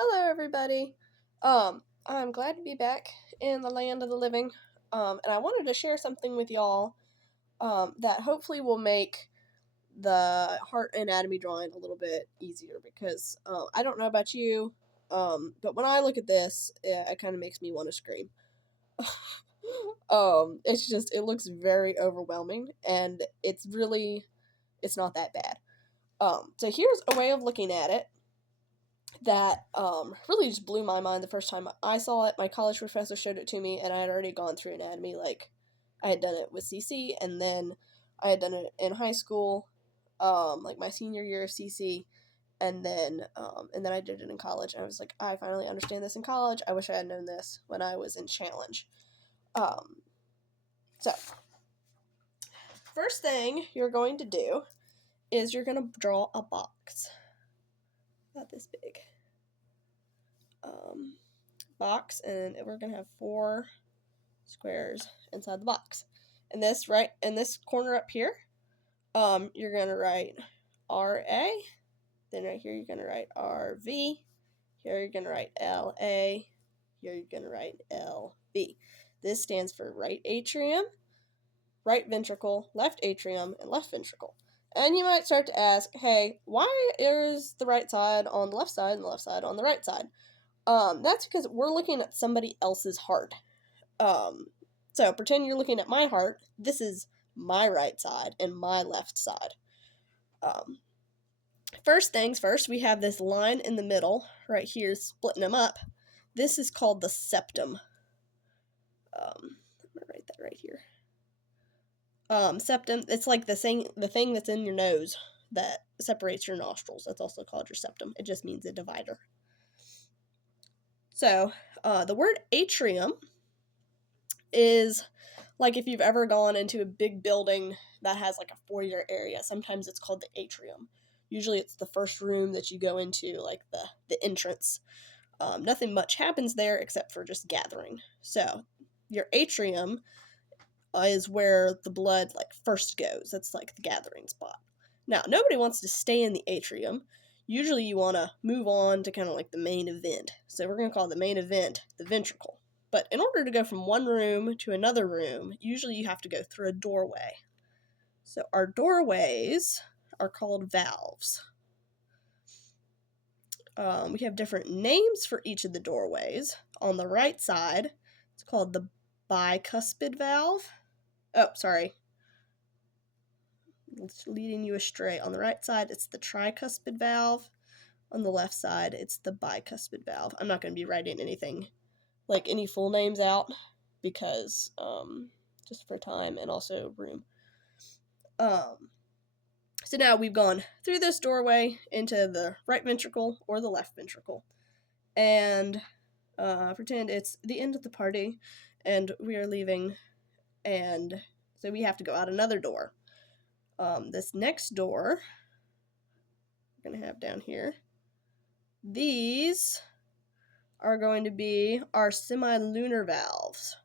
Hello, everybody. I'm glad to be back in the land of the living. And I wanted to share something with y'all that hopefully will make the heart anatomy drawing a little bit easier because I don't know about you, but when I look at this, it kind of makes me want to scream. It looks very overwhelming, and it's not that bad. So here's a way of looking at it that really just blew my mind the first time I saw it. My college professor showed it to me, and I had already gone through anatomy. Like, I had done it with CC, and then I had done it in high school, like my senior year of CC, and then I did it in college. And I was like, I finally understand this in college. I wish I had known this when I was in challenge. So first thing you're going to do is you're going to draw a box about this big. Box, and we're gonna have 4 squares inside the box. And this right in this corner up here, you're gonna write RA. Then right here you're gonna write RV. Here you're gonna write LA. Here you're gonna write LB. This stands for right atrium, right ventricle, left atrium, and left ventricle. And you might start to ask, hey, why is the right side on the left side and the left side on the right side? That's because we're looking at somebody else's heart. So pretend you're looking at my heart. This is my right side and my left side. First things first, we have this line in the middle right here splitting them up. This is called the septum. I'm gonna write that right here. Septum, it's like the thing that's in your nose that separates your nostrils. That's also called your septum. It just means a divider. So, the word atrium is like if you've ever gone into a big building that has like a foyer area. Sometimes it's called the atrium. Usually it's the first room that you go into, like the entrance. Nothing much happens there except for just gathering. So your atrium is where the blood like first goes. That's like the gathering spot. Now, nobody wants to stay in the atrium. Usually you want to move on to kind of like the main event. So we're going to call the main event the ventricle. But in order to go from one room to another room, usually you have to go through a doorway. So our doorways are called valves. We have different names for each of the doorways. On the right side, it's called the bicuspid valve. Oh, sorry. It's leading you astray. On the right side, it's the tricuspid valve. On the left side, it's the bicuspid valve. I'm not going to be writing anything, like any full names out, because just for time and also room. So now we've gone through this doorway into the right ventricle or the left ventricle. And pretend it's the end of the party and we are leaving. And so we have to go out another door. This next door, we're going to have down here. These are going to be our semilunar valves.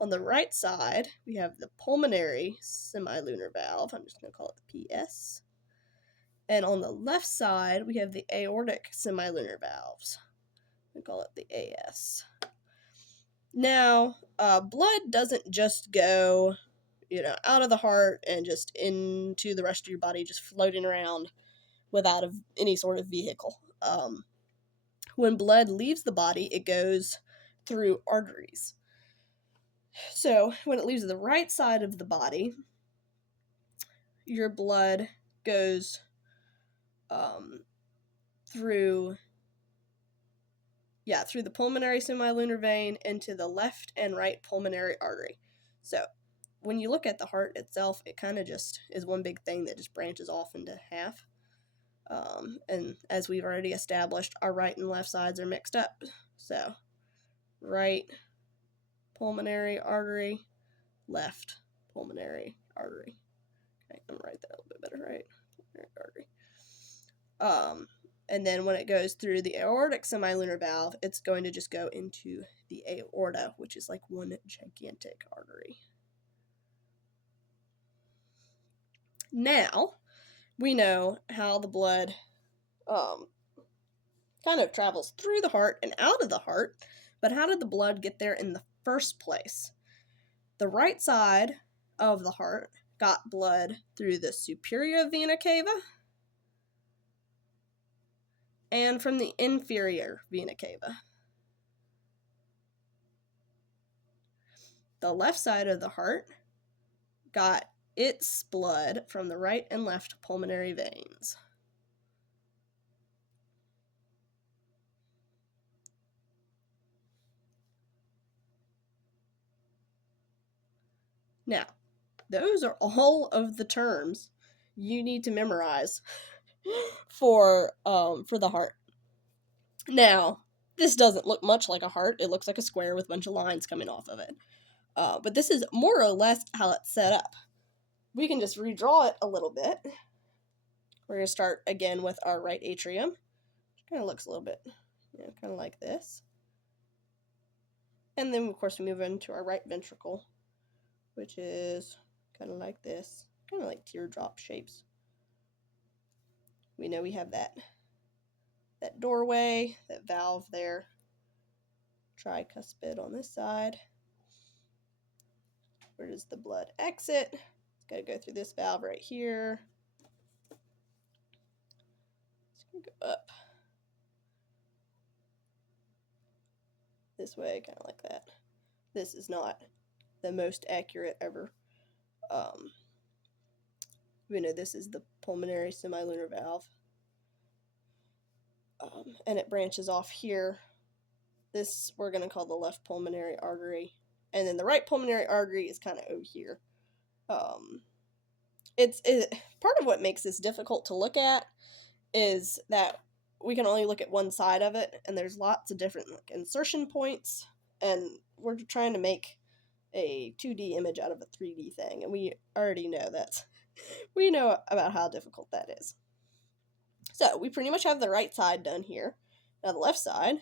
On the right side, we have the pulmonary semilunar valve. I'm just going to call it the PS. And on the left side, we have the aortic semilunar valves. We call it the AS. Now, blood doesn't just go, out of the heart and just into the rest of your body, just floating around without any sort of vehicle. When blood leaves the body, it goes through arteries. So when it leaves the right side of the body, your blood goes through the pulmonary semilunar vein into the left and right pulmonary artery. So when you look at the heart itself, it kind of just is one big thing that just branches off into half. And as we've already established, our right and left sides are mixed up. So right pulmonary artery, left pulmonary artery. Okay, I'm gonna write that a little bit better, right? Pulmonary artery. And then when it goes through the aortic semilunar valve, it's going to just go into the aorta, which is like one gigantic artery. Now, we know how the blood kind of travels through the heart and out of the heart, but how did the blood get there in the first place? The right side of the heart got blood through the superior vena cava and from the inferior vena cava. The left side of the heart got its blood from the right and left pulmonary veins. Now, those are all of the terms you need to memorize for the heart. Now, this doesn't look much like a heart. It looks like a square with a bunch of lines coming off of it. But this is more or less how it's set up. We can just redraw it a little bit. We're going to start again with our right atrium. It kind of looks a little bit, kind of like this. And then, of course, we move into our right ventricle, which is kind of like this, kind of like teardrop shapes. We know we have that doorway, that valve there, tricuspid on this side. Where does the blood exit? It's got to go through this valve right here. It's going to go up this way, kind of like that. This is not the most accurate ever. We know this is the pulmonary semilunar valve. And it branches off here. This we're going to call the left pulmonary artery. And then the right pulmonary artery is kind of over here. It's part of what makes this difficult to look at is that we can only look at one side of it, and there's lots of different insertion points, and we're trying to make a 2D image out of a 3D thing, and we already know that. We know about how difficult that is. So we pretty much have the right side done here. Now the left side,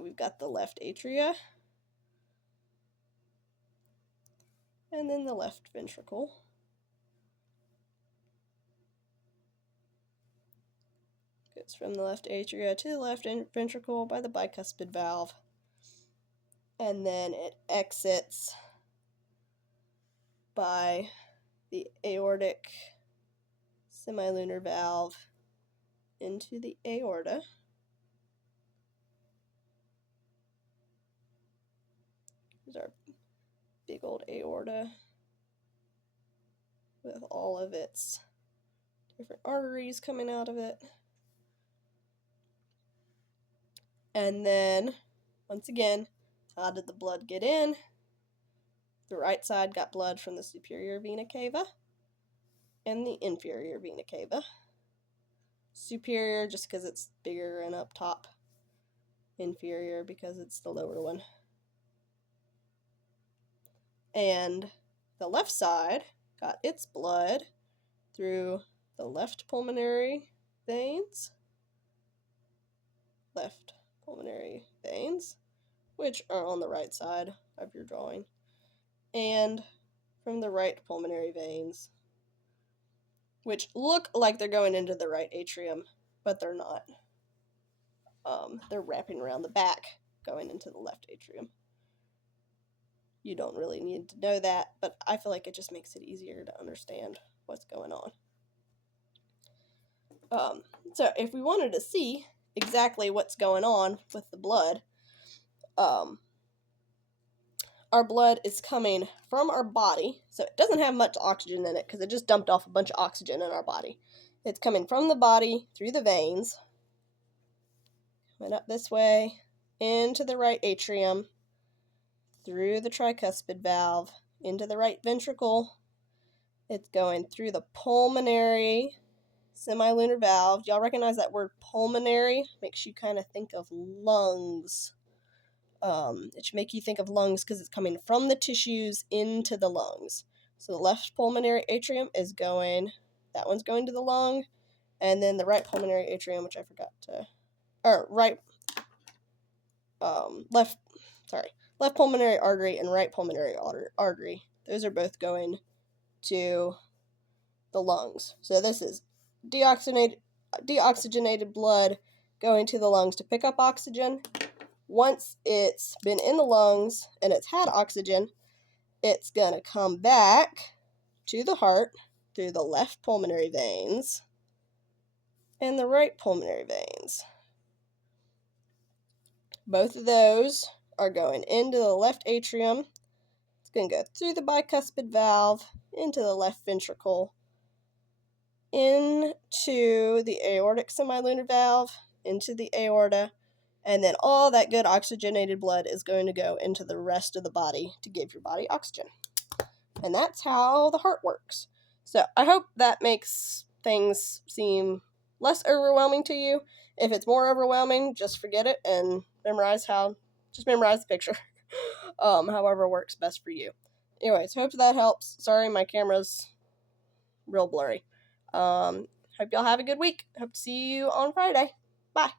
we've got the left atria, and then the left ventricle. Goes from the left atria to the left ventricle by the bicuspid valve. And then it exits by the aortic semilunar valve into the aorta. Here's our big old aorta with all of its different arteries coming out of it. And then, once again, how did the blood get in? The right side got blood from the superior vena cava and the inferior vena cava. Superior just because it's bigger and up top. Inferior because it's the lower one. And the left side got its blood through the left pulmonary veins. Left pulmonary veins, which are on the right side of your drawing. And from the right pulmonary veins, which look like they're going into the right atrium, but they're not. They're wrapping around the back, going into the left atrium. You don't really need to know that, but I feel like it just makes it easier to understand what's going on. So if we wanted to see exactly what's going on with the blood, our blood is coming from our body, so it doesn't have much oxygen in it because it just dumped off a bunch of oxygen in our body. It's coming from the body through the veins, coming up this way, into the right atrium, through the tricuspid valve, into the right ventricle. It's going through the pulmonary semilunar valve. Y'all recognize that word pulmonary? Makes you kind of think of lungs. It should make you think of lungs because it's coming from the tissues into the lungs. So the left pulmonary atrium is going, that one's going to the lung, and then the right pulmonary atrium, which I forgot to, left pulmonary artery and right pulmonary artery. Those are both going to the lungs. So this is deoxygenated blood going to the lungs to pick up oxygen. Once it's been in the lungs and it's had oxygen, it's going to come back to the heart through the left pulmonary veins and the right pulmonary veins. Both of those are going into the left atrium. It's going to go through the bicuspid valve, into the left ventricle, into the aortic semilunar valve, into the aorta, and then all that good oxygenated blood is going to go into the rest of the body to give your body oxygen. And that's how the heart works. So I hope that makes things seem less overwhelming to you. If it's more overwhelming, just forget it and memorize the picture. However works best for you. Anyways, hope that helps. Sorry, my camera's real blurry. Hope y'all have a good week. Hope to see you on Friday. Bye.